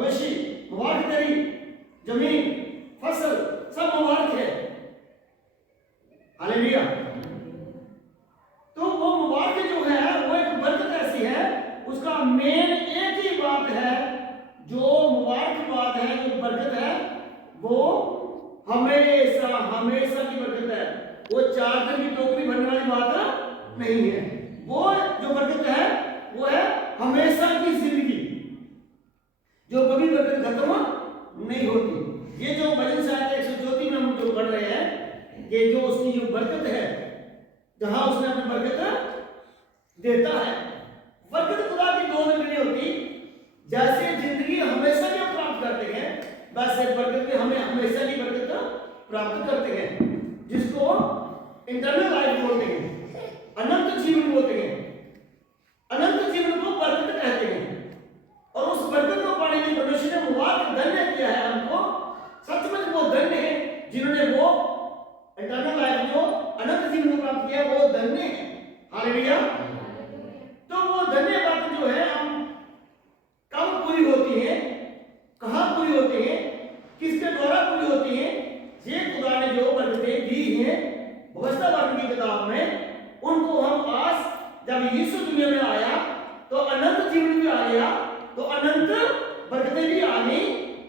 मवेशी मुबारक तेरी जमीन फसल सब मुबारक है। हालेलुया। तो वो मुबारक जो है वो एक बरकत ऐसी है, उसका मेन एक ही बात है, जो मुबारक बात है, जो बरकत है वो हमेशा हमेशा की बरकत है। वो 4 दिन की टोकरी भरने वाली बात नहीं है। वो जो बरकत है वो है हमेशा की जिंदगी, जो कभी बरकत खत्म नहीं होती। ये जो भजन संहिता 134 में हम जो पढ़ रहे हैं, ये जो उसकी जो बरकत है, जहां उसने अपनी बरकत देता है। बरकत खुदा की 2 दिन नहीं होती। जैसे जिंदगी हमेशा की प्राप्त करते हैं, वैसे बरकत भी हमें हमेशा की बरकत प्राप्त करते हैं, जिसको इंटरनल लाइफ बोलते हैं, अनंत जीवन बोलते हैं। अनंत जीवन को बरकत कहते हैं। और उस बरकत को पाने के लिए परमेश्वर ने मुबारक धन्य किया है हमको। सचमुच वो धन्य है जिन्होंने वो इंटरनल लाइफ जो अनंत जीवन को प्राप्त किया, वो धन्य है। हालेलुया। तो वो धन्य बात जो है हम कब पूरी होती है, कहां पूरी होती है, किसके द्वारा पूरी होती है? ये खुदा ने जो बरकतें दी हैं भविष्यवाणी की किताब में, उनको हम आज जब यीशु दुनिया में आया तो अनंत जीवन भी आ गया, तो अनंत बरकतें भी आ गई,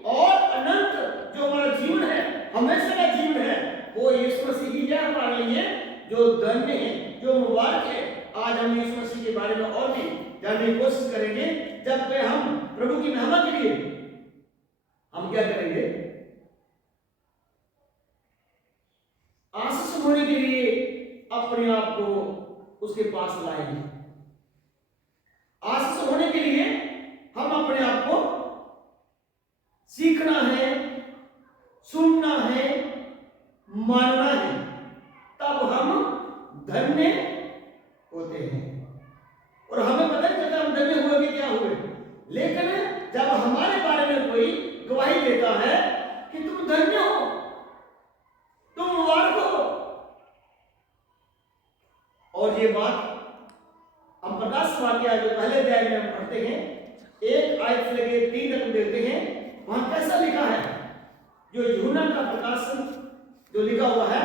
और अनंत जो हमारा जीवन है, हमेशा का जीवन है, वो यीशु मसीह ही है हमारे लिए, जो धन्य है, जो मुबारक है। आज हम यीशु मसीह के बारे में और भी जानने की कोशिश करेंगे। जब पे हम प्रभु की महिमा के लिए हम क्या करेंगे? आशीष होने के लिए अपने आप को उसके पास लाएंगे। आशीष होने के लिए हम अपने आप को सीखना है, सुनना है, मानना है, तब हम धन्य होते हैं। और हमें पता नहीं चलता हम धन्य हुए कि क्या हुए, लेकिन जब हमारे बारे में कोई गवाही देता है कि तुम धन्य हो, तुम मुबारक हो, और ये बात हम प्रकाश वाक्य जो पहले अध्याय में हम पढ़ते हैं, 1 आयत से लेकर 3 तक देखते हैं, वहां कैसा लिखा है। जो यूहन्ना का प्रकाशन जो लिखा हुआ है,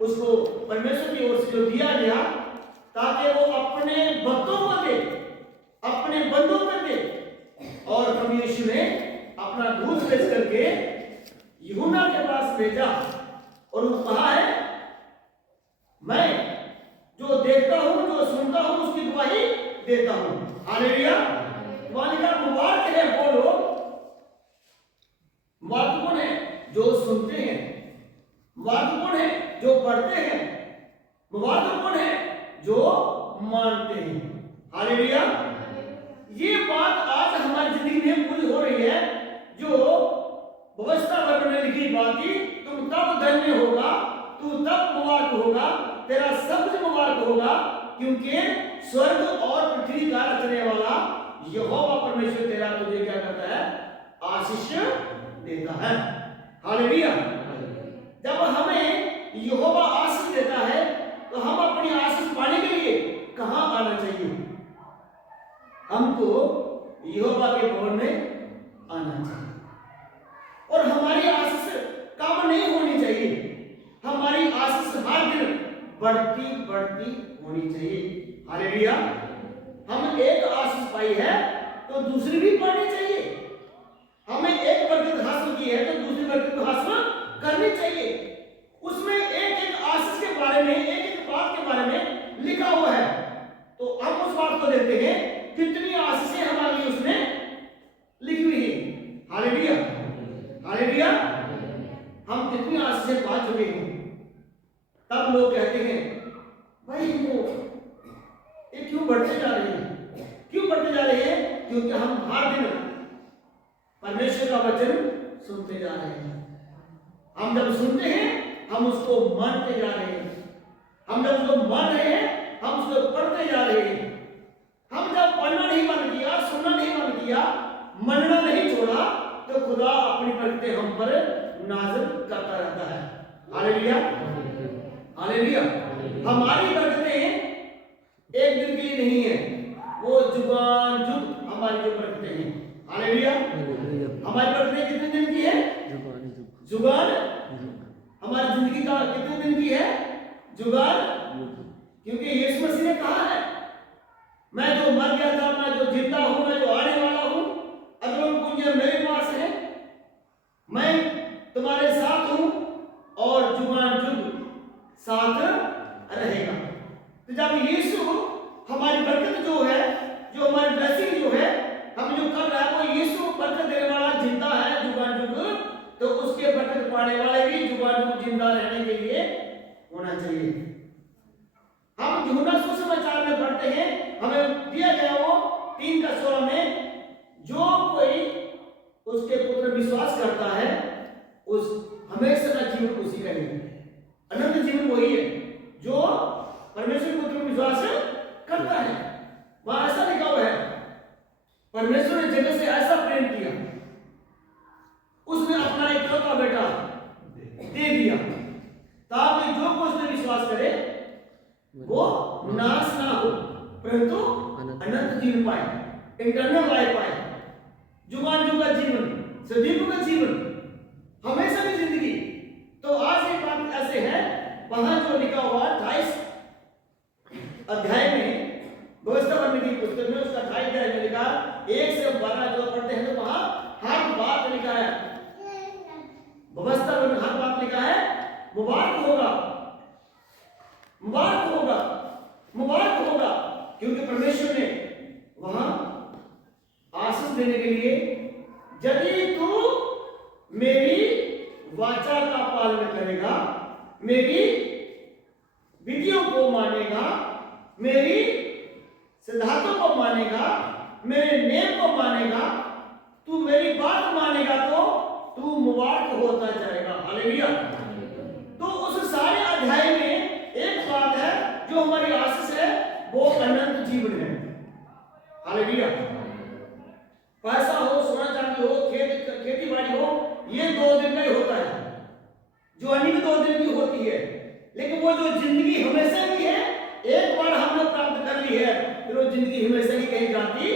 उसको परमेश्वर की ओर से जो दिया गया, ताकि वो अपने भक्तों को दे, अपने बंदों को दे। और प्रभु यीशु ने अपना दूत भेज करके यूहन्ना के पास भेजा, और वो कहा है, मैं जो देखता हूं, जो सुनता हूं, उसकी गवाही देता हूं। हालेलुया। मुबारक है वो लोग, मुबारक कौन है? जो सुनते हैं। मुबारक कौन है? जो पढ़ते हैं। मुबारक कौन है? जो मानते हैं। हालेलुया। ये बात आज हमारी जिंदगी में पूरी हो रही है, जो भविष्यवाणी में लिखी बात थी, तुम तब धन्य होगा, तू तब मुबारक होगा, तेरा सब कुछ मुबारक होगा, क्योंकि स्वर्ग और पृथ्वी का रचने वाला यहोवा परमेश्वर तेरा तुझे क्या करता है? आशीष देता है। हालेलुया। जब हमें यहोवा आशीष देता है, तो हम अपनी आशीष पाने के लिए कहां आना चाहिए? हमको यहोवा के भवन में आना चाहिए। और हमारी आशीष कम नहीं होनी चाहिए, हमारी आशीष हर दिन बढ़ती बढ़ती होनी चाहिए। हालेलुया। हम एक आशीष पाई है तो दूसरी भी पानी चाहिए। हमें एक बरकत हासिल की है तो दूसरी बरकत को हासिल करनी चाहिए। उसमें एक एक आशीष के बारे में, एक एक बात के बारे में लिखा हुआ है, तो हम उस बात को देखते हैं कितनी आशीषें हमारे लिए उसने लिखी हुई है। हालेलुया। हालेलुया। हम कितनी आशीषें पा चुके हैं। तब लोग कहते हैं, भाई वो ये क्यों बढ़ते जा रहे हैं? क्यों बढ़ते जा रहे हैं? क्योंकि हम हर दिन परमेश्वर का वचन सुनते जा रहे हैं। हम जब सुनते हैं, हम उसको मानते जा रहे हैं। हम जब उसको मान रहे हैं, हम उसको पढ़ते जा रहे हैं। हम जब पढ़ना नहीं बंद किया, सुनना नहीं बंद किया, मनना नहीं छोड़ा, तो खुदा अपनी बरकतें हम पर नाज़िल करता रहता है। हालेलुया। हालेलुया। हमारी बरकतें एक दिन के लिए नहीं है, वो जुबान जुग हमारी जो बरकतें हैं। हालेलुया। हमारी बर्थडे कितने दिन की है? जुगान। हमारी जिंदगी का कितने दिन की है? जुगान। क्योंकि यीशु मसीह ने कहा है, मैं जो मर गया था, मैं जो जिंदा हूं, मैं जो आने वाला हूं, अगले पुंज मेरे पास है, मैं तुम्हारे साथ हूं और जुगान जुग साथ रहेगा। तो जब यीशु हमारी बरकत जो है, जो हमारी ब्लेसिंग जो है, हम जो कर रहा है वो यीशु बरकत देने वाला जिंदा है जुगान जुग, तो उसके बरकत पाने वाले भी जुगान जुग जिंदा रहने के लिए होना चाहिए। हम यूहन्ना सुसमाचार में पढ़ते हैं, हमें दिया गया वो 3:16 में, जो कोई उसके पुत्र विश्वास करता है उस हमेशा का जीवन उसी का ही है। अनंत जीवन वही है जो परमेश्वर के पुत्र में विश्वास करता है। वहां ऐसा लिखा हुआ है, परमेश्वर ने जगत से ऐसा प्रेम किया, उसने अपना इकलौता बेटा दे दिया, ताकि जो कोई उसमें विश्वास करे वो नाश ना हो परंतु अनंत जीवन पाए, इंटरनल लाइफ पाए, जुगान जुग का जीवन, सदीपों का जीवन, हमेशा की जिंदगी। तो आज एक बात ऐसे है, वहां जो लिखा हुआ 28 अध्याय में व्यवस्था बनने की पुस्तक में, उसका 28 अध्याय में लिखा 1 से 12 जो पढ़ते हैं तो वहां हर बात लिखा है, व्यवस्था बनने हर बात लिखा है, मुबारक होगा, मुबारक होगा, मुबारक होगा, क्योंकि परमेश्वर ने वहां आशीष देने के लिए, यदि तू मेरी वाचा का पालन करेगा, मेरी विधियों को मानेगा, मेरी सिद्धांतों को मानेगा, मेरे नियम को मानेगा, तू मेरी बात मानेगा तो तू मुबारक होता जाएगा। हालेलुया। तो उस सारे अध्याय में एक बात है जो हमारी आशीष है, वो अनंत जीवन है। हालेलुया। पैसा हो, सोना चांदी हो, खेती बाड़ी हो, ये 2 दिन का ही होता है, जो अन्य 2 दिन की होती है, लेकिन वो जो जिंदगी हमेशा की है, एक बार हमने प्राप्त कर ली है, फिर वो जिंदगी हमेशा की कहीं जाती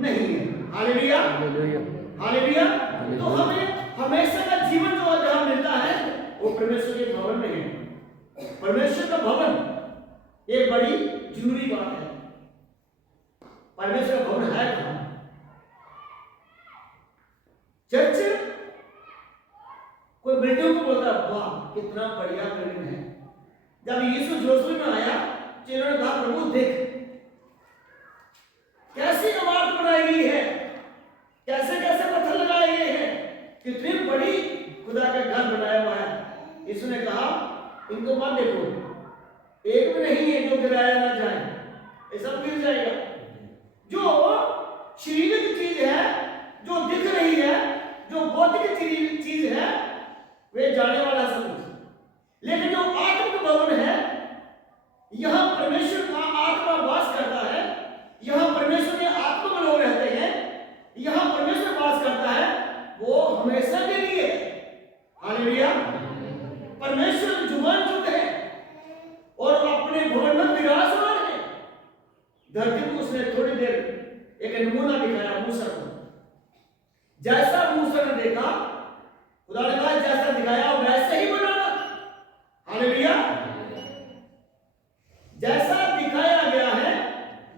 नहीं है। Hallelujah, hallelujah. तो हमें हमेशा का जीवन जो जहां मिलता है वो परमेश्वर के भवन में है। परमेश्वर का भवन ये बड़ी जरूरी बात है। परमेश्वर का भवन है कहां? चर्च कोई बिल्डिंग को बोलता है, वाह कितना बढ़िया बिल्डिंग है। जब यीशु यरूशलेम में आया, चेलों ने कहा, प्रभु देख कैसी इमारत बनाई गई है, कैसे कैसे पत्थर लगाए गए हैं, कितनी बड़ी खुदा का घर बनाया हुआ है। यीशु ने कहा, इनको मत देखो, एक भी नहीं है जो गिराया ना जाए, ये सब गिर जाएगा। जो शारीरिक चीज है, जो दिख रही है, जो भौतिक चीज है, वे जाने वाला सब कुछ, लेकिन जो आत्मिक भवन है, यहां परमेश्वर का आत्मा वास करता है, यहां परमेश्वर के आत्मा में लोग रहते हैं, यहां परमेश्वर वास करता है, वो हमेशा के लिए। हालेलुया। परमेश्वर जुबान जुग है और अपने भवन में विराजमान है। धरती को उसने थोड़ी देर एक नमूना दिखाया मूसा को, जैसा मूसा ने देखा, खुदा ने कहा जैसा दिखाया वैसे ही बनाना। हालेलुया। जैसा दिखाया गया है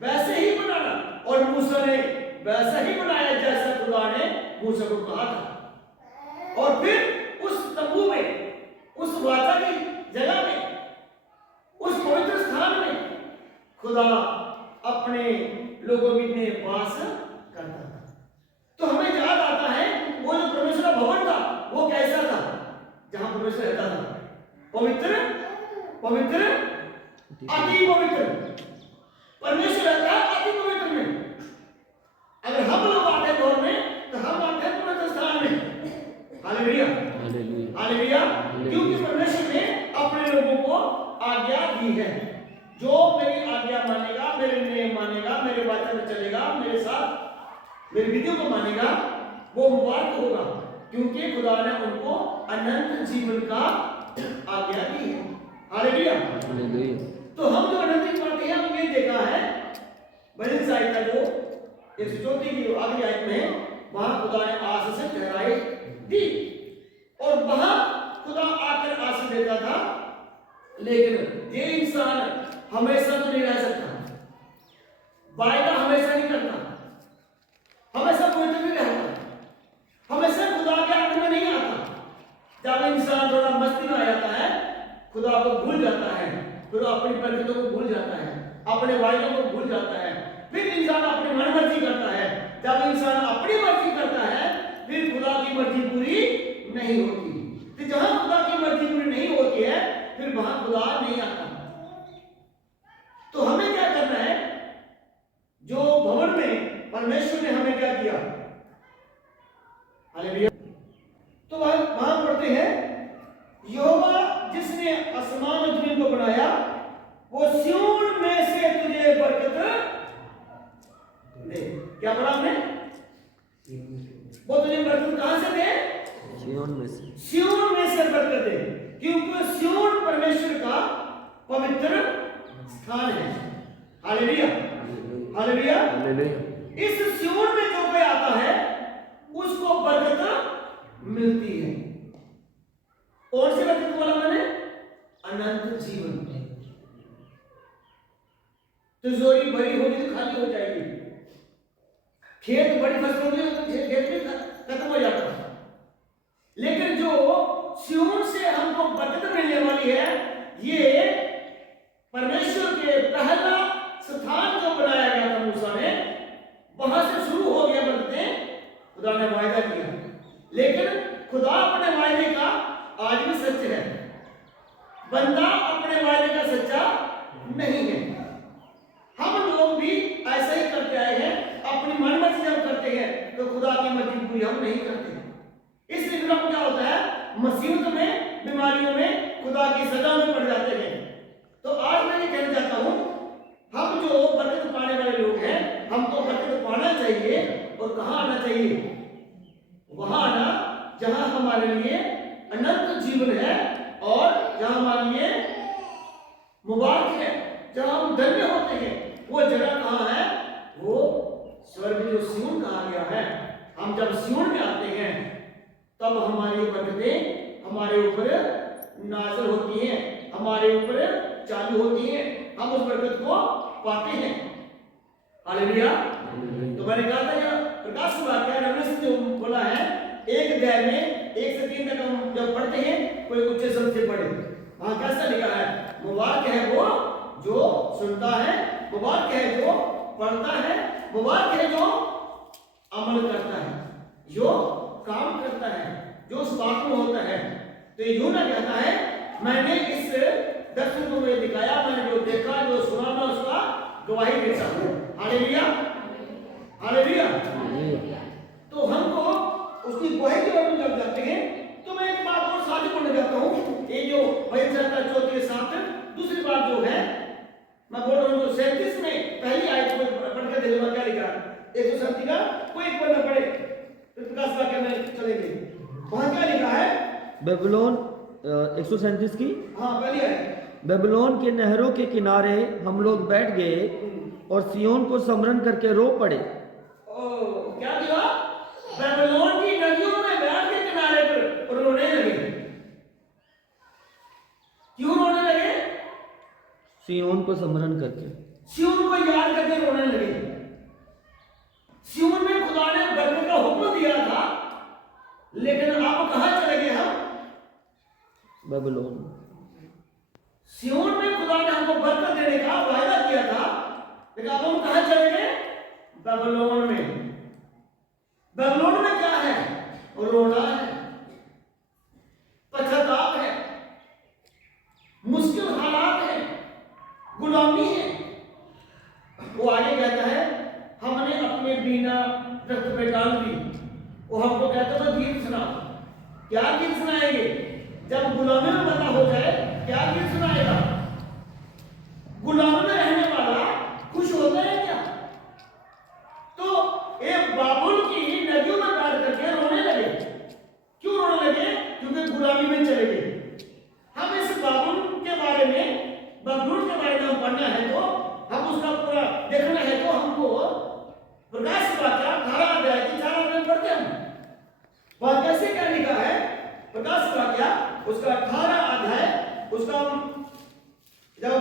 वैसे ही बनाना, और मूसा ने वैसा ही बनाया जैसा खुदा ने मूसा को कहा था। और फिर उस तंबू में, उस वाचा की जगह में, उस पवित्र स्थान में खुदा अपने लोगों में वास करता था। तो हमें याद आता है वो जो परमेश्वर का भवन था वो कैसा था, जहां परमेश्वर रहता था, पवित्र, पवित्र, अति पवित्र। परमेश्वर रहता है अति पवित्र में। अगर हम लोग आते हैं भवन में तो हम आते हैं पवित्र स्थान में। Hallelujah, hallelujah. क्योंकि परमेश्वर ने अपने लोगों को आज्ञा दी है, जो मेरी आज्ञा मानेगा, मेरे नियम मानेगा, मेरे वचन में चलेगा, मेरे साथ मेरी विधियों को मानेगा, वो मुबारक होगा, क्योंकि खुदा ने उनको अनंत जीवन का आज्ञा दी है। हालेलुया। तो हम जो अनंत जीवन पाते हैं, हमने ये देखा है भजन संहिता जो 134 की आखिरी आयत में, वहां खुदा ने आशीष से ठहराई दी, और वहां खुदा आकर आशीष देता था। लेकिन ये इंसान हमेशा तो नहीं रह सकता, वायदा हमेशा नहीं करता, हमेशा पवित्र नहीं रहता, हमेशा खुदा के आगे में नहीं आता। जब इंसान थोड़ा मस्ती में आ जाता है, खुदा को भूल जाता है, फिर अपनी बरकतों को भूल जाता है, अपने वायदों को भूल जाता है, फिर इंसान अपनी मनमर्जी करता है। जब इंसान अपनी मर्जी करता है, फिर खुदा की मर्जी पूरी नहीं होती। तो जहां खुदा की मर्जी पूरी नहीं होती है, फिर वहां खुदा नहीं आता। तो हमें क्या करना है? जो भवन में परमेश्वर ने हमें क्या किया, हालेलुया। तो वहां पढ़ते हैं, यहोवा जिसने आसमान और जमीन को बनाया, वो सिय्योन में से तुझे बरकत दे। क्या पढ़ा हमने? वो तुझे बरकत कहां से दे? सिय्योन में से। सिय्योन में से बरकत दे, क्योंकि सिय्योन परमेश्वर का पवित्र स्थान है। Hallelujah, hallelujah. इस सिय्योन में जो कोई आता है, उसको बरकत मिलती है। और से बरकत बोला मैंने? अनंत जीवन। तिजोरी भरी होगी तो खाली हो जाएगी, खेत बड़ी फसल होगी तो खेत भी खत्म हो जाता है। लेकिन जो सिय्योन से हमको बरकत मिलने वाली है, ये परमेश्वर के पहला स्थान जो बनाया गया था मूसा ने, वहां से शुरू हो गया बरकतें। खुदा ने वायदा किया, लेकिन खुदा अपने वायदे का आज भी सच है, बंदा अपने वायदे का सच्चा नहीं है। हम लोग भी ऐसा ही करते आए हैं, अपनी मनमर्जी जब करते हैं तो खुदा की मर्जी पूरी हम नहीं करते। इसलिए फिर हम क्या होता है, मुसीबत में, बीमारियों में, खुदा की सजा में पड़ जाते हैं। तो आज मैं ये कहना चाहता हूं, हम जो बरकत पाने वाले लोग हैं, हमको बरकत पाना चाहिए। और कहां आना चाहिए? वहां आना जहां हमारे लिए अनंत जीवन है, और जहां हमारे लिए मुबारक है, जहां हम धन्य होते हैं। वो जगह कहां है? वो स्वर्ग जो सिय्योन कहा गया है। हम जब सिय्योन में आते हैं, तब हमारी बरकतें हमारे ऊपर नाज़िल होती हैं, हमारे ऊपर चालू होती हैं, हम उस बरकत को पाते हैं। हालेलुया। तो मैंने कहा था यह प्रकाश वाक्य रेवलेशन जो बोला है, एक अध्याय में 1 से 3 तक हम जब पढ़ते हैं, कोई उच्च शब्द से पढ़े, वहां कैसा लिखा है? मुबारक है वो जो सुनता है, मुबारक है जो पढ़ता है, मुबारक है जो अमल करता है, जो काम करता है, जो उस बात में होता है। तो यूना कहता है, मैंने इस दर्शन को मुझे दिखाया, मैंने जो देखा, जो सुना, मैं उसका गवाही देता हूं। Hallelujah, hallelujah. तो हमको उसकी गवाही के बारे में जब जाते हैं, तो मैं एक बात और साथ ही बोलने जाता हूं। ये जो वचन का 4 के साथ दूसरी बात जो है, मैं बोल रहा हूं, 37 में पहली आयत को पढ़ के देखो क्या लिखा है। 137 का कोई एक बंदा पढ़े, प्रकाश वाक्य में चलेंगे। वहां क्या लिखा है? बेबीलोन 137 की, हाँ पहली आयत। बेबीलोन के नहरों के किनारे हम लोग बैठ गए और सिय्योन को स्मरण करके रो पड़े। क्या किया? बेबीलोन की नदियों में बैठ के किनारे पर रोने लगे। क्यों रोने लगे? सिय्योन को स्मरण करके, सिय्योन को याद करके रोने लगे। सिय्योन में खुदा ने बरकत का हुक्म दिया था, लेकिन अब कहां चले गए हम? बेबीलोन। सिय्योन में खुदा ने हमको बरकत देने का वायदा किया था, लेकिन अब हम कहां चले गए? बेबीलोन में। बेबीलोन में क्या है? रोना है, पश्चाताप है, मुश्किल हालात है, गुलामी है। वो आगे कहता है, हमने अपने बीना रक्त पे डाल दी। वो हमको कहता था गीत सुना। क्या गीत सुनाएंगे? जब गुलामी में बंदा हो जाए, क्या गीत सुनाएगा? गुलामी में रहने वाला खुश होता है क्या? तो एक बाबुल की नदियों में बैठ करके रोने लगे। क्यों रोने लगे? क्योंकि गुलामी में चले गए। हम इस बाबुल के बारे में, बबलून के बारे में हम पढ़ना है, तो हम उसका पूरा देखना है, तो हमको प्रकाश वाक्य 18 अध्याय की 4 में पढ़ते हैं। प्रकाश का क्या उसका 18 अध्याय उसका हम जब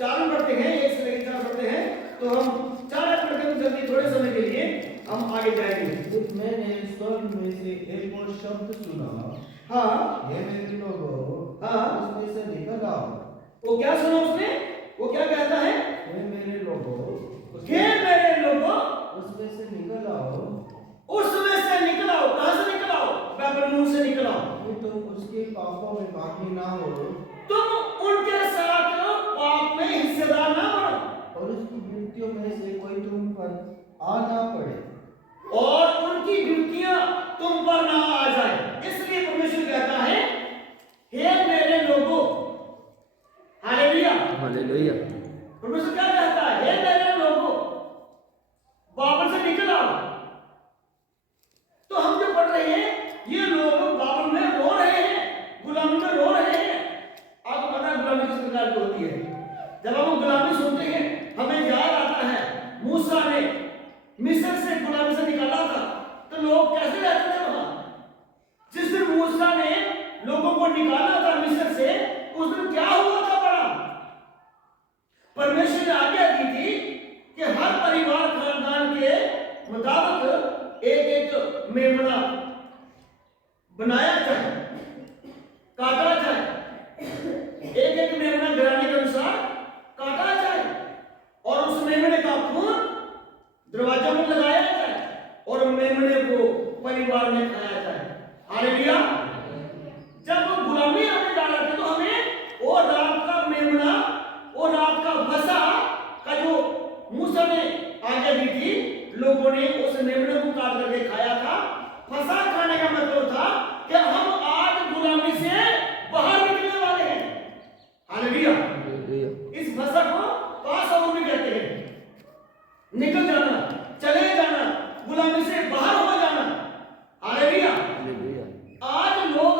4 पढ़ते हैं 1 से लेकर 4 पढ़ते हैं तो हम 4 पढ़ के जल्दी थोड़े समय के लिए हम आगे जाएंगे। फिर मैंने स्वर्ग में से एक और शब्द सुना, हाँ हे मेरे लोगों, हाँ उसमें से निकल आओ। वो क्या सुना उसने? वो क्या कहता है? हे मेरे लोगों, हे मेरे लोगों उसमें से निकल आओ, उसमें से निकल आओ। कहां से निकल आओ? बेबीलोन से निकल आओ। कि तुम उसके पापों में भागी ना हो तुम उनके साथ पाप में हिस्सेदार ना बनो और उसकी विपत्तियों में से कोई तुम पर आ ना पड़े। और उनकी विपत्तियां तुम पर ना आ जाए। इसलिए परमेश्वर कहता है हे मेरे लोगों, हालेलुया। हालेलुया। परमेश्वर क्या कहता है? हे मेरे लोगों, बाबल से निकल आओ। तो हम जो पढ़ रहे हैं ये लोग बाबल में रो रहे हैं, गुलामी में रो रहे हैं। आपको पता है गुलामी किस प्रकार की होती है? जब हम गुलामी सुनते हैं हमें याद आता है मूसा ने मिस्र से गुलामी से निकाला था, तो लोग कैसे रहते थे वहां? जिस दिन मूसा ने लोगों को निकाला था मिस्र से, उस दिन क्या हुआ था बड़ा? परमेश्वर ने आज्ञा दी थी कि हर परिवार खानदान के मुताबिक एक एक मेमना बनाया जाए, काटा जाए। एक एक मेमना घराने के अनुसार काटा जाए और उस मेमने का खून दरवाजा में लगाया जाए और मेमने को परिवार में खाया जाए। हालेलुया। जब वो गुलामी हमें जा रहे थे तो हमें वो रात का मेमना, वो रात का फसा का जो मूसा ने आज्ञा दी थी, लोगों ने उस मेमने को काट करके खाया था। फसा खाने का मतलब था कि हम आज गुलामी से बाहर निकलने वाले हैं। हालेलुया। इस फसा को पास ओवर भी कहते हैं, निकल जाना, चले जाना, गुलामी से बाहर हो जाना। हालेलुया। आज लोग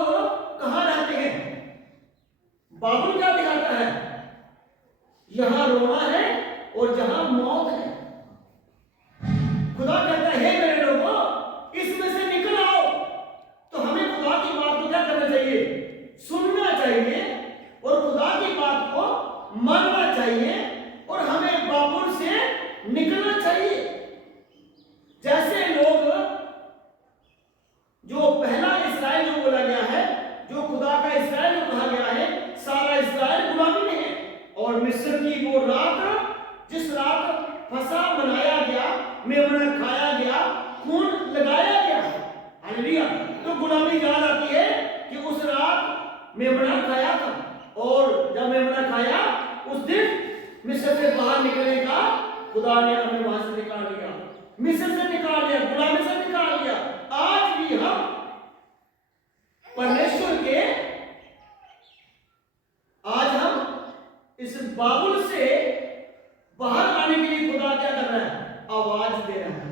कहां रहते हैं? बाबुल क्या दिखाता है? यहां रोना है और जहां मौत है। खुदा कहता है हे मेरे लोगों, इसमें से निकल आओ। तो हमें खुदा की बात को क्या करना चाहिए? सुनना चाहिए और खुदा की बात को मानना चाहिए और हमें बाबुल से निकलना चाहिए। जैसे लोग जो पहला इस्राएल जो बोला गया है, जो खुदा का इस्राएल जो कहा गया है, सारा इस्राएल गुलामी में है। और मिस्र की वो रात, जिस रात फसा बनाया गया, मेमना खाया गया, खून लगाया गया। हालेलुया। तो गुलामी याद आती है कि उस रात मेमना खाया था और जब मेमना खाया उस दिन मिस्र से बाहर निकलने का खुदा ने हमें वहां से निकाल लिया, मिस्र से निकाल लिया, गुलामी से निकाल लिया। आज भी हम परमेश्वर के, आज हम इस बाबुल से बाहर आने के लिए खुदा क्या कर रहा है? आवाज दे रहा है,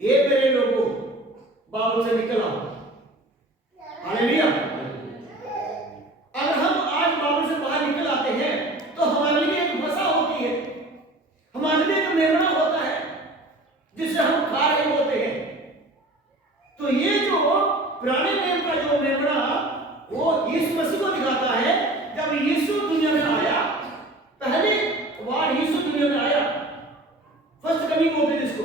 हे मेरे लोगों, बाबुल से निकल आओ। हालेलुया। अगर हम आज बाबुल से बाहर निकल आते हैं तो हमारे लिए एक फसा होती है, हमारे लिए एक मेमना होता है जिससे हम खा रहे होते हैं। तो ये जो पुराने नियम का जो मेमना, वो यीशु मसीह को दिखाता है। जब यीशु दुनिया में आया, पहली बार यीशु दुनिया में आया, फर्स्ट कमिंग बोलते हैं जिसको,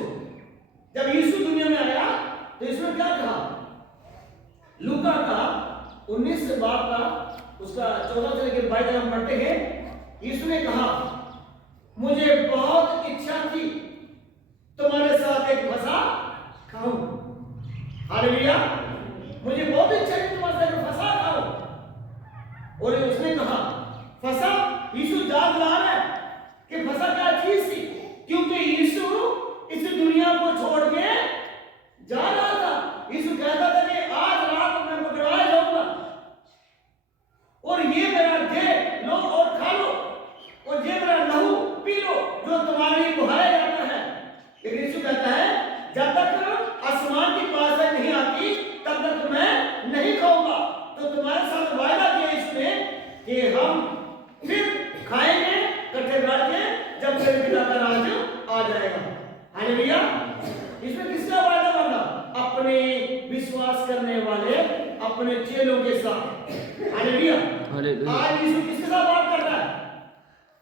जब यीशु दुनिया में आया तो इसमें क्या कहा? लूका का 19 बाब का उसका 14 से लेकर 22 तक हम पढ़ते हैं। यीशु ने कहा, मुझे बहुत इच्छा थी तुम्हारे साथ एक फसा खाऊं। हालेलुया। मुझे बहुत इच्छा थी तुम्हारे साथ एक फसा खाऊं। और उसने कहा फसा, यीशु याद दिला रहा है कि फसा क्या चीज थी, क्योंकि यीशु इस दुनिया को छोड़ के जा रहा था। यीशु कहता था कि आज रात मैं पकड़ाया जाऊंगा और ये मेरा देह लो और खा लो और ये मेरा लहू पी लो जो तुम्हारे लिए बहाया जाता है। लेकिन यीशु कहता है जब तक आसमान की बात नहीं आती तब तक मैं नहीं खाऊंगा। तो तुम्हारे साथ वायदा किया यीशु ने कि हम फिर खाएंगे इकट्ठे बैठ के जब मेरे पिता का राज्य आ जाएगा। हालेलुया। इसमें किसका वायदा बना? में विश्वास करने वाले अपने चेलों के साथ। हालेलुया। हालेलुया। आज यीशु किसके साथ बात कर रहा है?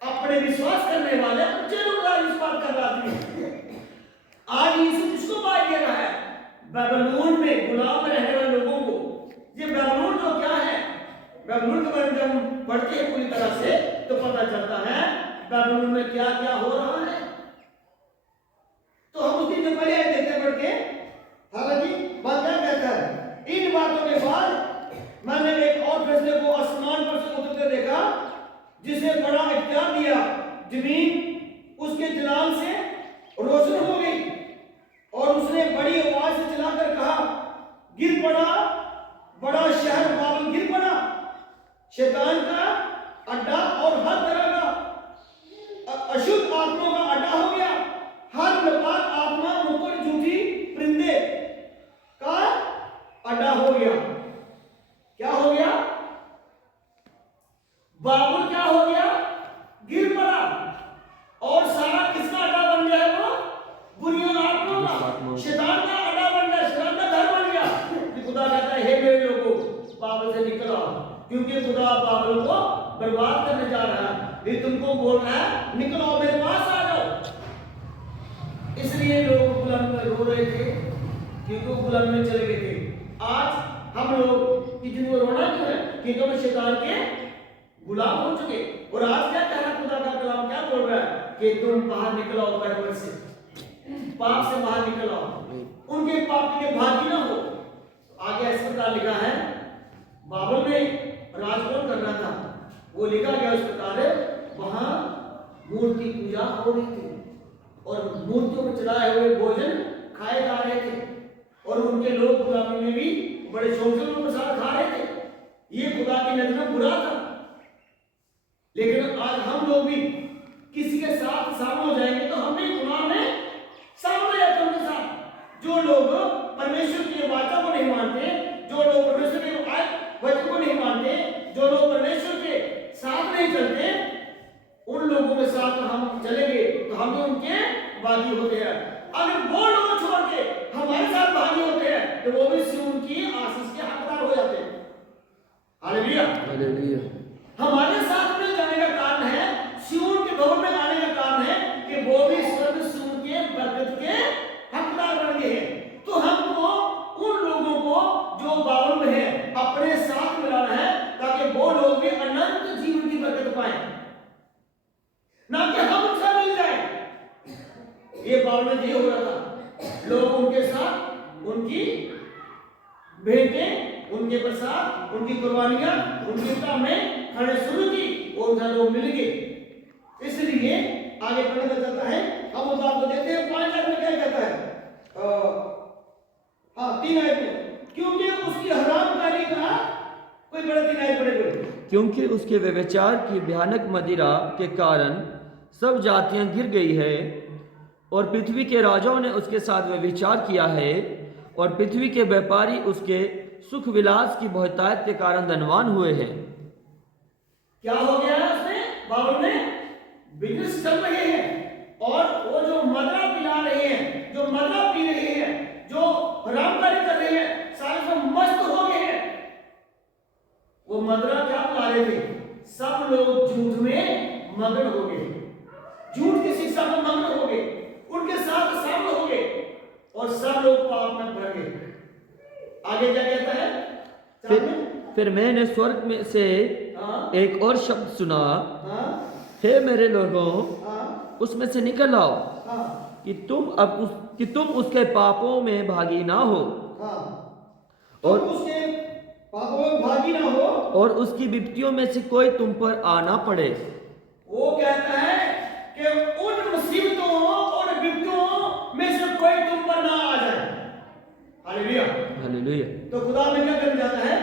अपने विश्वास करने वाले अपने चेलों के साथ बात कर रहा है। आज यीशु किसको बात दे रहा है? बेबीलोन में गुलाम रहने वाले लोगों को। ये बेबीलोन जो क्या है, बेबीलोन के बारे में जब हम पढ़ते हैं पूरी तरह से तो पता चलता है बेबीलोन में क्या क्या हो रहा है। तो हम उसकी जो पहले देखते हैं पढ़ के, हालांकि बात क्या कहता है, इन बातों के बाद मैंने एक और फैसले को आसमान पर से उतरते देखा, जिसे बड़ा इख्तियार दिया। जमीन उसके जलाल से रोशन हो गई और उसने बड़ी आवाज से चिल्लाकर कहा, गिर पड़ा, बड़ा शहर बाबल गिर पड़ा, शैतान का अड्डा और हर तरह का अशुद्ध आत्माओं का अड्डा हो गया। हर नापाक आत्मा, मुकुट, झूठी परिंदे का अड्डा हो गया। क्या हो गया? बाबुल क्या हो गया? गिर पड़ा। और सारा किसका अड्डा बन गया है? वो बुरी आत्माओं का, शैतान का अड्डा बन गया, शैतान का घर बन गया। खुदा कहता है, हे मेरे लोगों, बाबुल से निकल आओ, क्योंकि खुदा बाबुल को बर्बाद करने जा रहा है। ये तुमको बोल रहा है, निकलो मेरे पास आ जाओ। इसलिए लोग गुलामी में रो रहे थे, क्योंकि वो गुलामी में चले गए थे। आज हम लोग की जिनको रोना क्यों है? क्योंकि हम शैतान के गुलाम हो चुके। और आज क्या कह रहा है खुदा का कलाम? क्या बोल रहा है कि तुम बाहर निकलो गड़बड़ से, पाप से बाहर निकलो, उनके पाप के भागी ना हो। आगे इस प्रकार लिखा है, बाबुल में राज कौन कर रहा था? वो लिखा गया उस प्रकार, वहां मूर्ति पूजा हो रही थी और मूर्तियों में चढ़ाए हुए भोजन खाए जा रहे थे और उनके लोग गुलामी में भी बड़े शौक से उनके साथ खा रहे थे। ये खुदा की नजर में बुरा था। लेकिन आज हम लोग भी किसी के साथ शामिल हो जाएंगे तो हम भी गुनाह में शामिल हो जाते हैं उनके साथ। जो लोग परमेश्वर की वाचा को नहीं मानते, जो लोग परमेश्वर के वचन को नहीं मानते, जो लोग परमेश्वर के साथ नहीं चलते, उन लोगों के साथ हम चलेंगे तो हम भी उनके भागी होते हैं। अगर वो लोग छोड़ के हमारे साथ भागी होते हैं तो वो भी सिय्योन की आशीष के हकदार हो जाते हैं। हालेलुया। हालेलुया। हमारे साथ में जाने का कारण है, सिय्योन के भवन में आने का कारण है कि वो भी स्वर्ग सिय्योन के बरकत के हकदार बन गए हैं। तो हमको उन लोगों को जो बाबुल में है अपने साथ मिलाना है, ताकि वो लोग भी अनंत जीवन की बरकत पाए, ना कि हम उनसे मिल जाए। ये बाबुल में ये हो रहा था, लोग उनके साथ उनकी भेंटें, उनके प्रसाद, उनकी कुर्बानियां, उनकी में खाने शुरू की और उनसे लोग मिल गए। इसलिए आगे पढ़ने जाता है, हम उस बात को देखते हैं 5 आयत में क्या कहता है। 3 आयत में, क्योंकि उसकी हरामकारी का कोई बड़ा 3 आयत पढ़े। क्योंकि उसके व्यभिचार की भयानक मदिरा के कारण सब जातियां गिर गई है और पृथ्वी के राजाओं ने उसके साथ व्यभिचार किया है और पृथ्वी के व्यापारी उसके सुख विलास की बहुतायत के कारण धनवान हुए हैं। क्या हो गया है उसमें? बाबुल में बिजनेस चल रहे हैं और वो जो मदरा पिला रहे हैं, जो मदरा पी रहे हैं, जो हरामकारी कर रहे हैं, सारे सब मस्त हो गए हैं। वो मदरा क्या पिला रहे थे? सब लोग झूठ में मगन हो गए, झूठ की शिक्षा में मगन हो गए, उनके साथ शामिल हो गए और सब लोग पाप में भर गए। आगे क्या कहता है? फिर मैंने स्वर्ग में से एक और शब्द सुना, हे मेरे लोगों, उसमें से निकल आओ कि तुम उसके पापों में भागी ना हो और उसके पापों में भागी ना हो और उसकी विपत्तियों में से कोई तुम पर आना पड़े। वो कहता है कि उन मुसीबतों और विपत्तियों में से कोई तुम पर ना आ जाए। हालेलुया। हालेलुया। तो खुदा में क्या करने जाता है?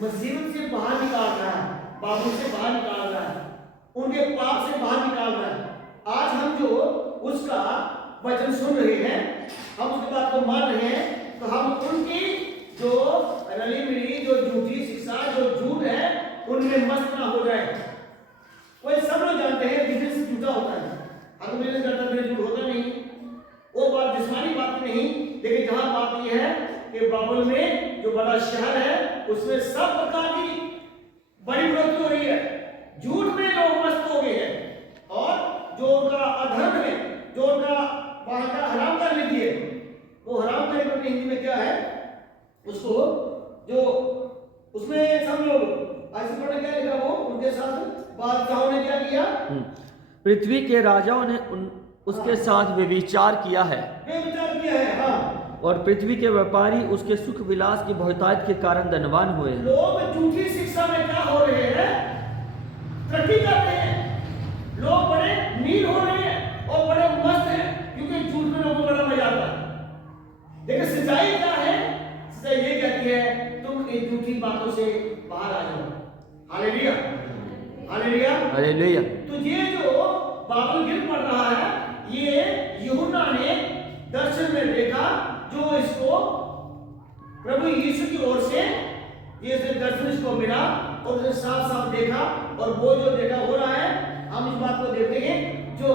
मुसीबत से बाहर निकाल रहा है, बाबू से बाहर निकाल रहा है, उनके पाप से बाहर निकाल रहा है। आज हम जो उसका वचन सुन रहे हैं, हम उसकी बात को मान रहे हैं, तो हम उनकी जो रली मिली जो झूठी शिक्षा, जो झूठ है, उनमें मस्त ना हो जाए। कोई सब लोग जानते हैं बिजनेस झूठा होता है। अगर बिजनेस करता है झूठ होता नहीं, वो बात जिस्मानी बात नहीं, लेकिन जहां बात यह है कि बाबुल में जो बड़ा शहर है उसमें सब प्रकार की बड़ी बढ़ोतरी हो रही है, झूठ में लोग मस्त हो गए हैं, और जो उनका अधर्म है, जो उनका वहां का हराम कर ली है, वो हराम करने को हिंदी में क्या है उसको, जो उसमें सब लोग ऐसे पढ़ने क्या लिखा, वो उनके साथ बादशाहों ने क्या किया, पृथ्वी के राजाओं ने उसके साथ व्यभिचार किया है, व्यभिचार किया है। हाँ, और पृथ्वी के व्यापारी उसके सुख विलास की बहुतायत के कारण धनवान हुए हैं। लोग झूठी शिक्षा में क्या हो रहे हैं, तरक्की कर रहे हैं, लोग बड़े मीर हो रहे हैं और बड़े मस्त हैं, क्योंकि झूठ में लोगों को बड़ा मजा आता है। लेकिन सच्चाई क्या है, सच्चाई ये कहती है तुम इन झूठी बातों से बाहर आ जाओ। Hallelujah, hallelujah, hallelujah. तो ये जो बाबुल गिर पड़ रहा है, ये यूहन्ना ने दर्शन में देखा, जो इसको प्रभु यीशु की ओर से ये दर्शन इसको मिला और उसने साफ साफ देखा, और वो जो देखा हो रहा है, हम इस बात को देखते हैं जो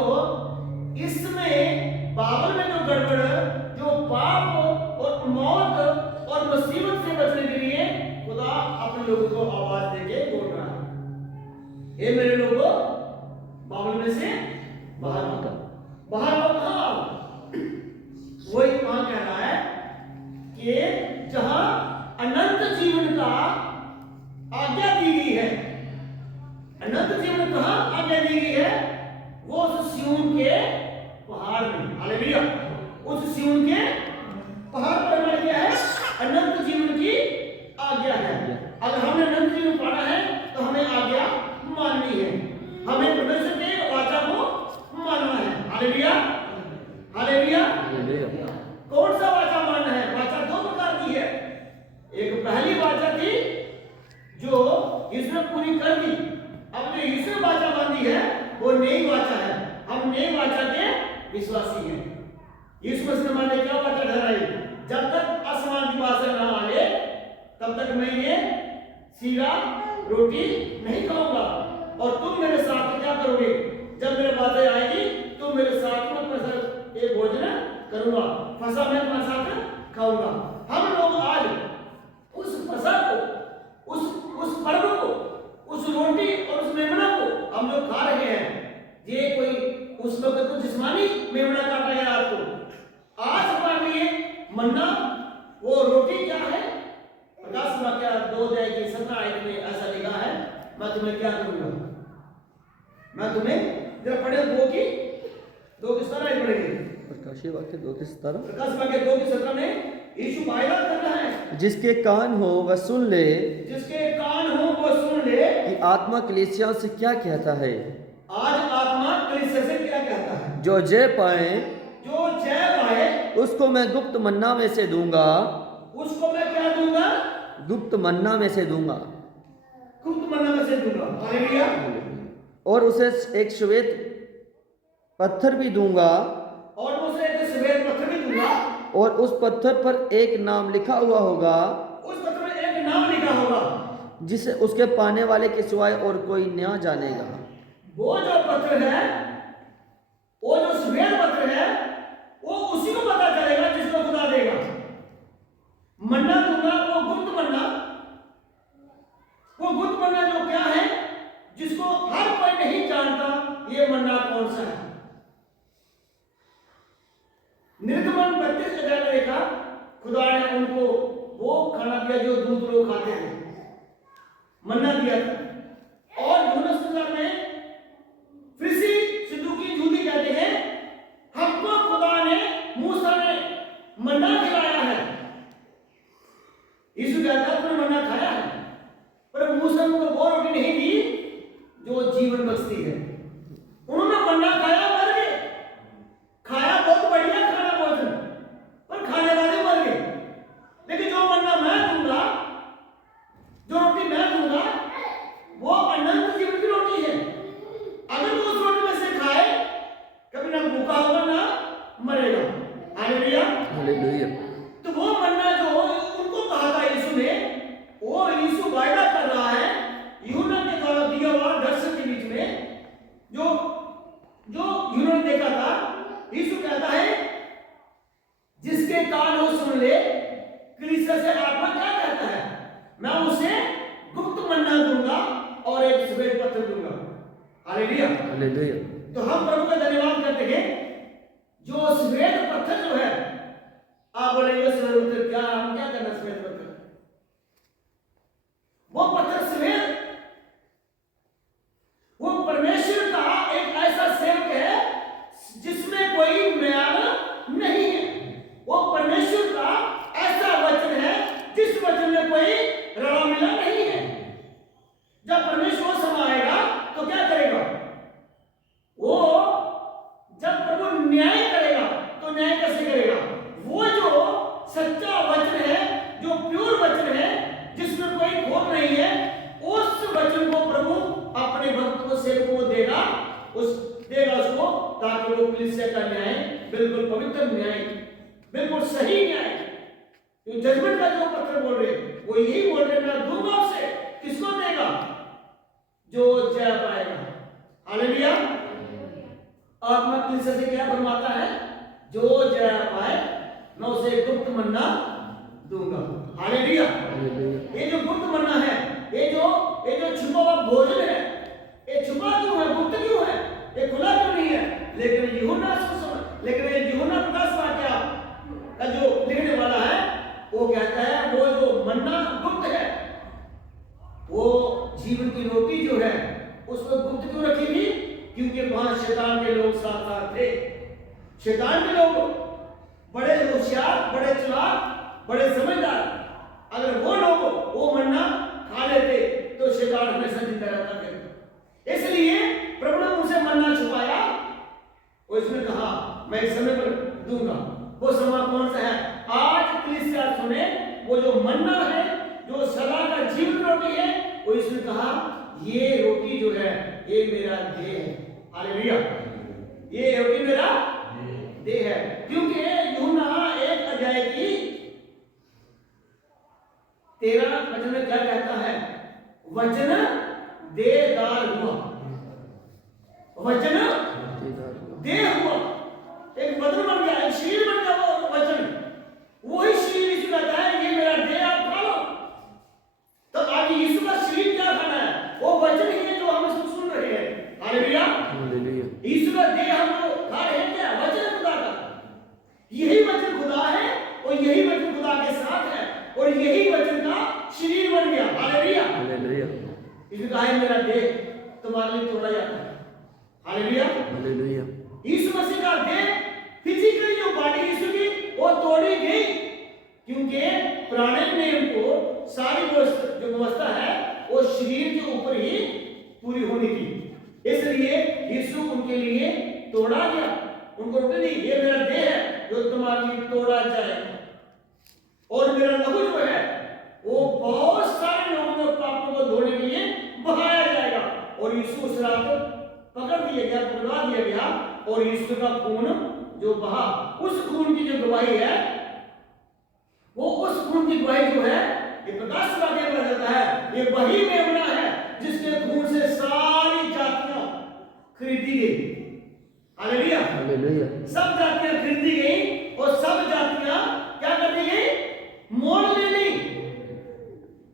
इसमें बाबुल में जो गड़बड़, जो पाप और मौत और मुसीबत से बचने के लिए खुदा अपने लोगों को आवाज देके बोल रहा है, हे मेरे लोगों, बाबुल में से बाहर आओ, बाहर आओ। कहां आओ? वही वहां कह रहा है कि जहां अनंत जीवन का आज्ञा दी गई है, अनंत जीवन कहां आज्ञा दी गई है, वो उस सिय्योन के पहाड़ में। हालेलुया, उस सिय्योन के पहाड़ पर हमारे क्या है, अनंत जीवन की आज्ञा है। अगर हमने अनंत जीवन पाना है तो हमें आज्ञा माननी है, हमें परमेश्वर के वाचा को मानना है। Hallelujah, hallelujah. कौन सा वाचा मानना है? वाचा दो प्रकार की है, एक पहली वाचा थी जो यीशु ने पूरी कर दी, अब जो यीशु ने वाचा बांधी है वो नई वाचा है, हम नई वाचा के विश्वासी हैं। यीशु मसीह ने माने क्या वाचा ठहराई, जब तक आसमान की बादशाह ना आए तब तक मैं ये सीरा रोटी नहीं खाऊंगा, और तुम मेरे साथ क्या करोगे, जब मेरे बादशाह आएगी तुम मेरे साथ में एक भोजन करूंगा, फसा मैं तुम्हारे साथ खाऊंगा। हम लोग आज उस फसा को, उस पर्व को, उस रोटी और उस मेमना को हम लोग खा रहे हैं। ये कोई उस वक्त तो जिस्मानी मेमना काटा है आपको, आज हमारे लिए मन्ना वो रोटी क्या है, प्रकाश वाक्य 2:17 में ऐसा लिखा है, मैं तुम्हें क्या करूंगा, मैं तुम्हें जरा पढ़े 2:17 पढ़ेंगे। प्रकाशीय वाक्य 2:17, प्रकाश वाक्य 2:17 में यीशु वायदा कर रहा है, जिसके कान हो वह सुन ले, जिसके कान हो वह सुन ले कि आत्मा कलीसियाओं से क्या कहता है। आज आत्मा कलीसिया से क्या कहता है, जो जय पाए जो जय पाए उसको मैं गुप्त मन्ना में से दूंगा, उसको मैं क्या दूंगा, गुप्त मन्ना में से दूंगा, गुप्त मन्ना में से दूंगा। हालेलुया, और उसे एक श्वेत पत्थर भी दूंगा, और उसे एक श्वेत पत्थर भी दूंगा, और उस पत्थर पर एक नाम लिखा हुआ होगा, उस पत्थर में एक नाम लिखा होगा, जिसे उसके पाने वाले के सिवाय और कोई न जानेगा। वो जो पत्थर है, वो जो श्वेत पत्थर है, वो उसी को पता चलेगा जिसको खुदा देगा। मन्ना दूंगा, वो गुप्त मन्ना, वो गुप्त मन्ना जो क्या है, जिसको हर कोई नहीं जानता ये मन्ना कौन सा है। निर्गमन 32 अध्याय में देखा, खुदा ने उनको वो खाना दिया जो दूध लोग खाते थे, मन्ना दिया था। और यूहन्ना सुसमाचार में फरीसी सदूकी यहूदी कहते हैं हमको खुदा ने, मूसा ने मन्ना खिलाया है। यीशु कहता है तुमने मन्ना खाया है, पर मूसा ने तो वो रोटी नहीं दी जो जीवन बख्शती है। उन्होंने मन्ना खाया, मर गए, खाया बहुत बढ़िया खाना भोजन, पर खाने वाले मर गए। लेकिन जो मन्ना मैं दूंगा, जो रोटी मैं दूंगा, वो अनंत जीवन की रोटी है। अगर वो उस रोटी में से खाए, कभी ना भूखा होगा ना मरेगा। Hallelujah, hallelujah. तो वो मन्ना जो उनको कहा था यीशु ने, वो यीशु वायदा कर रहा है यूहन्ना के द्वारा दिया हुआ दर्शन के बीच में पवित्र आत्मा क्या कहता है? मैं उसे गुप्त मन्ना दूंगा और एक श्वेत पत्र दूंगा। हालेलुया। हालेलुया। तो हम प्रभु का धन्यवाद करते हैं। जो श्वेत पत्थर जो है, आप बोलेंगे श्वेत पत्थर क्या, हम क्या करना श्वेत पत्थर? वो पत्थर श्वेत, वो परमेश्वर का एक ऐसा सेवक है जिसमें कोई म्यान नहीं है। वो परमेश्वर का ऐसा वचन है जिस वचन में कोई रड़ा मिला नहीं है। जब परमेश्वर समाएगा तो क्या करेगा? वो जब प्रभु न्याय करेगा तो न्याय कैसे करेगा? वो जो सच्चा वचन है, जो प्योर वचन है, जिसमें कोई खोट नहीं है, उस वचन को प्रभु अपने भक्त को, सेवक को देगा उसको, ताकि वो कलीसिया का न्याय बिल्कुल पवित्र न्याय, बिल्कुल सही न्याय, जो जजमेंट का जो पत्र बोल रहे वो यही बोल रहे, मैं दूंगा उसे। किसको देगा? जो जय पाएगा। हालेलुया। आत्मा कलीसिया से क्या फरमाता है? जो जय पाए मैं उसे गुप्त मन्ना दूंगा। हालेलुया। ये जो गुप्त मन्ना है, ये जो छुपा हुआ भोजन है, ये छुपा क्यों है? गुप्त क्यों है? ये खुला क्यों नहीं है? लेकिन यूहन्ना प्रकाश वाक्य का जो लिखने वाला है वो कहता है वो जो मन्ना गुप्त है, वो जीवन की रोटी जो है उसको गुप्त क्यों रखेगी? क्योंकि वहां शैतान के लोग साथ साथ थे। शैतान के लोग बड़े होशियार, बड़े चालाक, बड़े समझदार। अगर वो लोग वो मन्ना खा लेते तो शैतान हमेशा जिंदा रहता था। इसलिए प्रभु ने उनसे मन्ना छुपाया और इसने कहा मैं इस समय पर दूंगा। वो समय कौन सा है? आज कलीसिया सुने, वो जो मन्ना है, जो सदा का जीवन रोटी है, वो इसने कहा ये रोटी जो है ये मेरा देह है। हालेलुया। ये रोटी मेरा देह है। क्योंकि यूहन्ना 1 अध्याय की 13 वचन में क्या कहता है? वचन देहदार हुआ, वचन देह हुआ, एक बदन बन गया, एक शरीर बन गया। वो वचन, वही शरीर यीशु कहता है ये मेरा देह, आप खा लो। तो आज यीशु का शरीर क्या खाना है? वो वचन ही है जो हम सुन रहे हैं। हालेलुया। यीशु का देह हम लोग खा रहे हैं क्या? वचन खुदा का। यही वचन खुदा है और यही वचन खुदा के साथ है और यही वचन का शरीर बन गया। हालेलुया। इसने कहा है मेरा देह तुम्हारे लिए तोड़ा जाता है। हालेलुया। यीशु मसीह का देह, फिजिकली जो बॉडी यीशु की, वो तोड़ी गई क्योंकि पुराने नियम को सारी जो व्यवस्था है वो शरीर के ऊपर ही पूरी होनी थी। इसलिए यीशु उनके लिए तोड़ा गया। उनको रोटी दी, ये मेरा देह है जो तुम्हारे लिए तोड़ा जाएगा। और मेरा लहू जो है वो बहुत सारे लोगों के पापों को धोने के लिए बहाया जाएगा। और यीशु उस रात पकड़ दिया गया, पकड़वा दिया गया और यीशु का खून जो बहा, उस खून की जो गवाही है, वो उस खून की गवाही जो है, ये प्रकाश वाक्य में रहता है, ये वही मेमना है जिसके खून से सारी जातियां खरीदी गई। हालेलुया। सब जातियां खरीदी गई और सब जातियां क्या कर दी गई? मोल ले ली।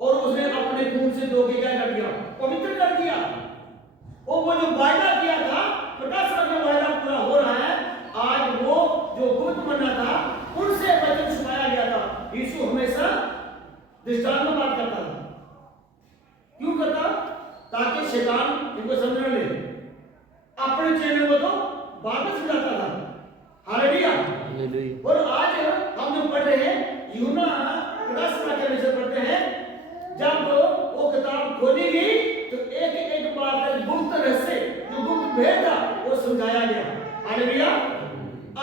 और उसने अपने खून से धो के क्या कर दिया? पवित्र कर दिया। और वो जो वायदा किया था, प्रकाश का वायदा पूरा हो रहा है। आज वो जो गुप्त मन्ना था, उनसे वचन छुपाया गया था। यीशु हमेशा दृष्टांत में बात करता था। क्यों करता? ताकि शैतान इनको समझ में ले। अपने चेले को तो बाद में समझाता था। हालेलुया। और आज हम जो पढ़ रहे हैं, यूहन्ना प्रकाश वाक्य से पढ़ते हैं, जब वो किताब खोली गई तो एक एक बात गुप्त रहस्य, जो गुप्त भेद था, वो समझाया गया। हालेलुया।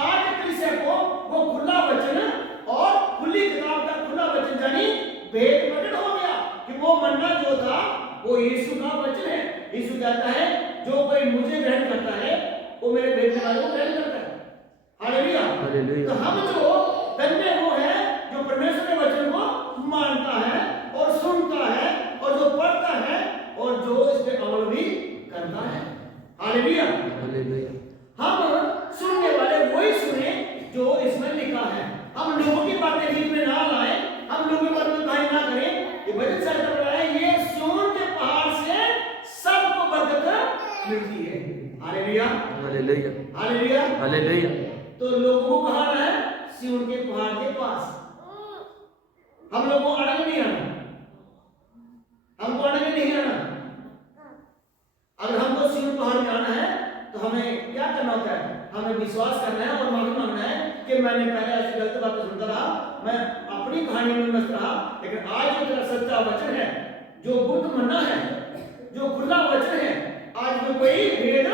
आज कलीसिया को वो खुला वचन और खुली किताब का खुला वचन जानी भेद प्रकट हो गया कि वो मन्ना जो था वो यीशु का वचन है। यीशु कहता है जो कोई मुझे ग्रहण करता है वो मेरे भेजने वाले को ग्रहण करता है। हालेलुया। तो हम जो धन्य वो है जो परमेश्वर के वचन को मानता है और सुनता है और जो पढ़ता है और जो इस पे अमल भी करता है। हालेलुया। हम सुनने वाले वही सुने जो इसमें लिखा है। हम लोगों की बातें बीच में ना लाएं, हम लोगों की बातें वचन साहित्य में है ये सिय्योन के पहाड़ से सबको बरकत मिलती है। Hallelujah hallelujah hallelujah. हालेलुया। तो लोगों को कहाँ आना है? सिय्योन के पहाड़ के पास। हम लोगों को आने नहीं आना, हमको आने नहीं आना। अगर हमको सिय्योन पहाड़ में आना है तो हमें क्या करना होता है? हमें विश्वास करना है और माफी मांगना है कि मैंने पहले ऐसी गलत बातें सुनता रहा, मैं अपनी कहानी में मस्त रहा, लेकिन आज जो तेरा सच्चा वचन है, जो बुद्ध मन्ना है, जो खुला वचन है, आज में कोई भेद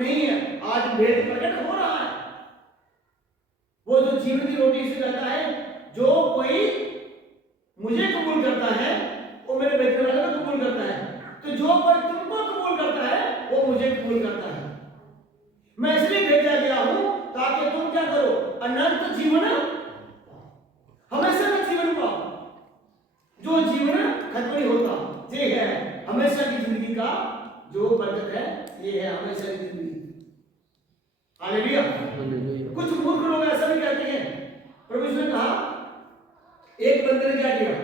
नहीं है, आज भेद प्रकट हो रहा है। वो जो जीवन की रोटी से कहता है, जो कोई मुझे कबूल करता है वो मेरे भेजने वाले को कबूल करता है, तो जो कोई तुमको कबूल करता है वो मुझे कबूल करता है। मैं इसलिए भेजा गया हूं ताकि तुम क्या करो? अनंत जीवन, हमेशा का जीवन पाओ, जो जीवन खत्म नहीं होता। ये है हमेशा की जिंदगी का जो बरकत है, ये है हमेशा की जिंदगी। हालेलुया। कुछ मूर्ख लोग ऐसा भी कहते हैं, प्रभु ने कहा एक बंदे ने क्या किया?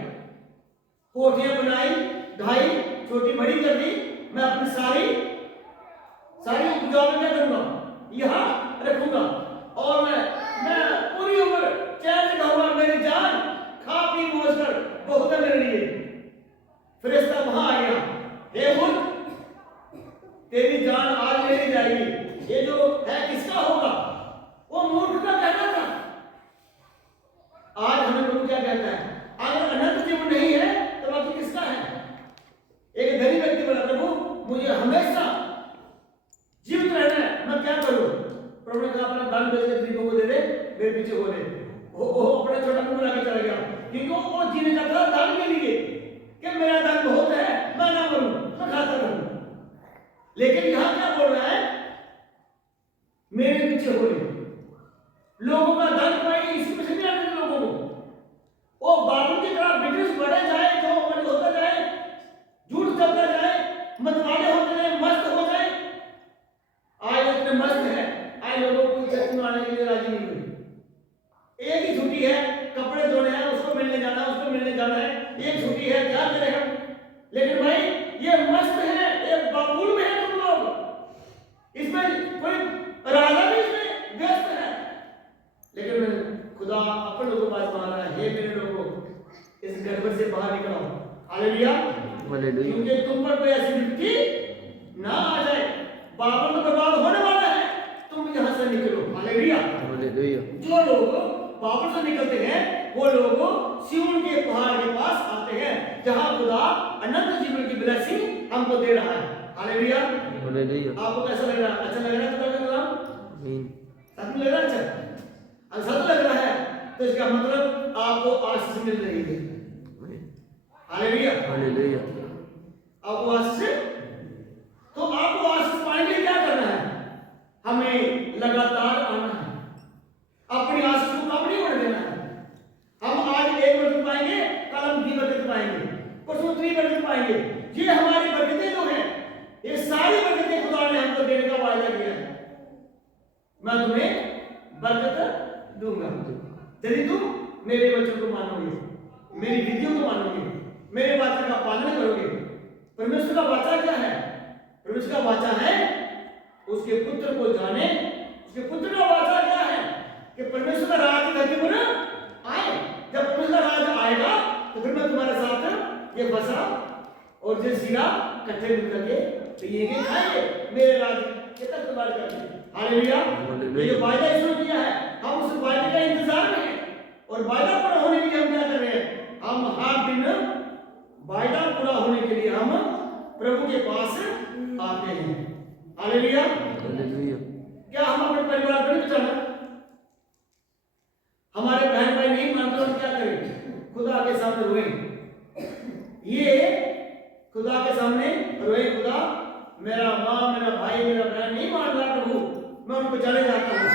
कोठियां बनाई, ढाई, छोटी बड़ी कर दी, मैं अपनी सारी उपजाऊ में क्या करूंगा? यहां रखूंगा और मैं पूरी उम्र चैन से रहूंगा, मेरी जान खा पी मौज कर बहुत है मेरे लिए। फरिश्ता वहां आ गया, हे बुद्ध, तेरी जान आज ले जाएगी, ये जो है किसका होगा? वो मूर्ख का कहना था। आज हमें प्रभु क्या कहता है? अगर अनंत जीवन नहीं है तो बाकी किसका है? एक धनी व्यक्ति बोला, प्रभु मुझे हमेशा जीवित रहना है, मैं क्या करूं? प्रभु ने कहा अपना धन बेच के गरीबों को दे दे, मेरे पीछे हो ले। वो अपना छोटा मुंह बना के चला गया, क्योंकि वो जीने जाता था धन के लिए कि मेरा धन बहुत है, मैं ना मरूं, मैं खाता रहूं। लेकिन यहां क्या बोल रहा है? मेरे पीछे हो ले। लोगों का धन पाएंगे, इसी में से नहीं आने लोगों को। वो बाबू की तरह बिजनेस बढ़े जाए, जो होता जाए, झूठ चलता जाए, मतवाले होते जाए, मस्त हो जाए। आज इतने मस्त है, आज लोगों को चर्च में आने के लिए राजी नहीं हुए। एक ही छुट्टी है, कपड़े धोने हैं, उसको मिलने जाना है, उसको मिलने जाना है, एक छुट्टी है, क्या करें हम? लेकिन भाई ये मस्त है, ये बाबुल में है तुम लोग, इसमें कोई राजा भी इसमें व्यस्त है। लेकिन खुदा अपन लोगों को बात मान रहा है, हे मेरे लोगों, इस गड़बड़ से बाहर निकलो। Hallelujah hallelujah. क्योंकि तुम पर कोई ऐसी विपत्ति ना आ जाए, बाबुल में बर्बाद होने वाला है, तुम यहां से निकलो। Hallelujah hallelujah. जो लोग बाबुल से निकलते हैं वो लोग सिय्योन के पहाड़ के पास आते हैं, जहां खुदा अनंत जीवन की ब्लेसिंग हमको दे रहा है। Hallelujah hallelujah. आपको कैसा लग रहा है? अच्छा लग रहा है? खुदा का कलाम आमीन। सच में लग रहा है? अच्छा, अगर सच लग रहा है तो इसका मतलब आपको आशीष मिल रही है। Hallelujah hallelujah. आपको आशीष, तो आपको आशीष पाने के लिए क्या करना है? हमें लगातार आना है, अपनी आशीष को कम नहीं होने देना है। हम आज एक बरकत पाएंगे, कल हम 2 बरकत पाएंगे, परसों 3 बरकत पाएंगे। ये हमारी बरकतें जो हैं, ये सारी बरकतें खुदा ने हमको देने का वायदा किया है। मैं तुम्हें बरकत दूंगा यदि तुम मेरे वचन को मानोगे, मेरी विधियों को मानोगे, मेरे वाचा का पालन करोगे। परमेश्वर का वाचा क्या है? परमेश्वर का वाचा है उसके पुत्र को जाने। उसके पुत्र का वाचा क्या है? कि परमेश्वर का राज धरती पर आए। जब परमेश्वर का राज आएगा तो फिर मैं तुम्हारे साथ ये बसा और ये सीरा इकट्ठे मिलकर के पिएंगे, खाएंगे, मेरे राज के तक तुम्हारे करके। हालेलुया। ये वायदा इसने किया है, हम उस वायदे का इंतजार में हैं और वायदा पूरा होने के लिए हम क्या कर रहे हैं? हम हर दिन वायदा पूरा होने के लिए हम प्रभु के पास आते हैं। Hallelujah hallelujah. क्या हम अपने परिवार को नहीं बचाना? हमारे बहन भाई नहीं मानते तो क्या करें? खुदा के सामने रोएं। ये खुदा के सामने रोएं, खुदा मेरा माँ, मेरा भाई, मेरा बहन नहीं मान रहा प्रभु, मैं उनको चले जाता हूँ।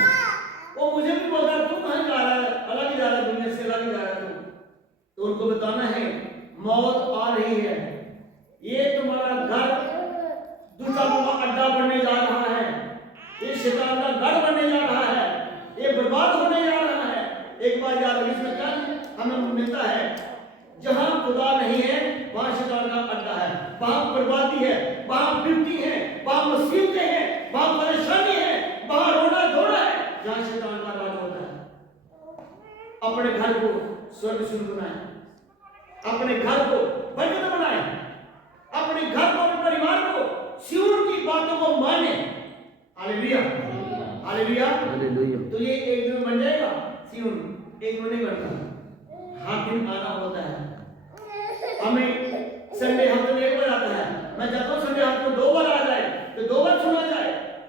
वो मुझे भी बोलता है तू कहाँ जा रहा है? अलग ही जा रहा है, दुनिया से अलग ही जा रहा है तू। तो उनको बताना है मौत आ रही है, ये तुम्हारा घर दुष्टों का अड्डा बनने जा रहा है, ये शैतान का गढ़ बनने जा रहा है, ये बर्बाद होने जा रहा है। एक बार याद रखिए, इसमें क्या हमें मिलता है? जहां खुदा नहीं है वहां शैतान का अड्डा है, वहां बर्बादी है, वहां विपत्ति है, वहां मुसीबतें हैं, वहां परेशानी है, वहां रोना धोना है, जहां शैतान का राज होता है। अपने घर को स्वर्ग सुंदर बनाए, अपने घर को बरकत बनाए, अपने घर को, अपने परिवार को सियोन की बातों को माने। Hallelujah, hallelujah, hallelujah. तो ये एक दिन बन जाएगा सियोन, एक दिन नहीं बनता, हर दिन आना होता है। हमें संडे हफ्ते में एक बार आता है, मैं चाहता हूँ संडे हफ्ते में 2 बार आ जाए, तो 2 बार सुना जाए,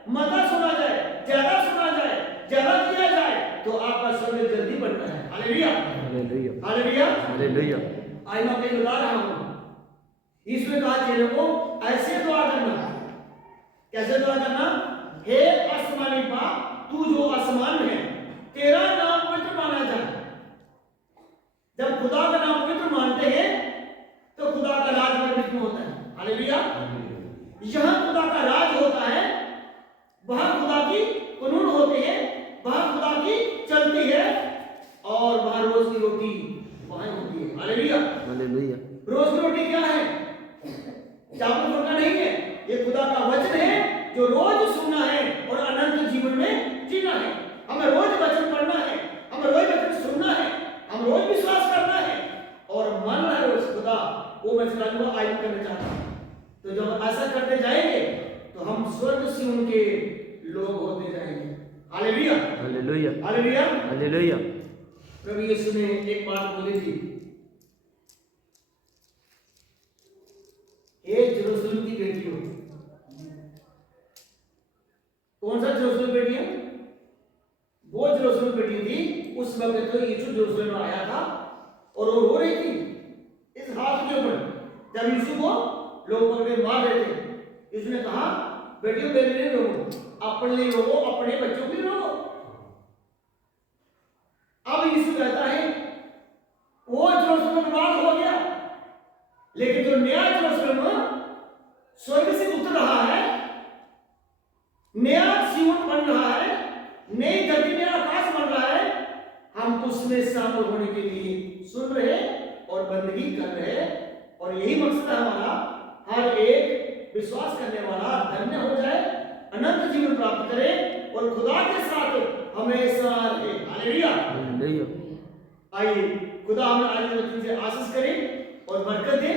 मता सुना जाए, ज्यादा सुना जाए, ज्यादा किया जाए, तो आपका संडे जल्दी बनता है। Hallelujah, hallelujah, hallelujah, hallelujah. आज मैं आपको बता रहा हूँ, यीशु ने कहा चेलों को ऐसे दुआ करना। कैसे दुआ करना? हे आसमानी बाप, तू जो आसमान में है, तेरा नाम पवित्र माना जाए। जब खुदा का नाम पवित्र मानते हैं तो खुदा का राज वर्णित होता है। हालेलुया, यहां खुदा का राज होता है, वहां खुदा की कानून होते हैं, वहां खुदा की चलती है, और वहां रोज की रोटी वहां होती है। Hallelujah, hallelujah. रोज की रोटी क्या है? चावल फुलका नहीं है, ये खुदा का वचन है जो रोज सुनना है और अनंत जीवन में जीना है। हमें रोज वचन पढ़ना है, हमें रोज वचन सुनना है, हम रोज विश्वास करना है और मानना है रोज खुदा वो मैं चला आयु करना चाहता हूं। तो जब ऐसा करते जाएंगे तो हम स्वर्ग सियोन के लोग होते जाएंगे। Hallelujah, hallelujah, hallelujah, hallelujah. प्रभु यीशु ने एक बात बोली थी, हे जेरूशलेम की बेटियों। कौन सा जेरूशलेम बेटी है? वो जेरूशलेम बेटी थी उस वक्त तो यीशु जेरूशलेम में आया था और वो रो रही थी इस हाथ के ऊपर, जब यीशु को लोग पकड़े मार रहे थे। यीशु ने कहा बेटियों मेरे लिए रोवो, अपने लिए रोवो, अपने बच्चों के लिए रोवो। अब यीशु कहता है वो जेरूशलेम बर्बाद हो गया, लेकिन जो नया जेरूशलेम स्वर्ग से उतर रहा है, नया सियोन बन रहा है, नई धरती, नया आकाश बन रहा है, हम उसमें शामिल होने के लिए सुन रहे और बंदगी कर रहे। और यही मकसद है हमारा, हर एक विश्वास करने वाला धन्य हो जाए, अनंत जीवन प्राप्त करे और खुदा के साथ हमेशा रहे। Hallelujah, hallelujah. आइए खुदा हमें आज के वचन से आशीष करे और बरकत दे।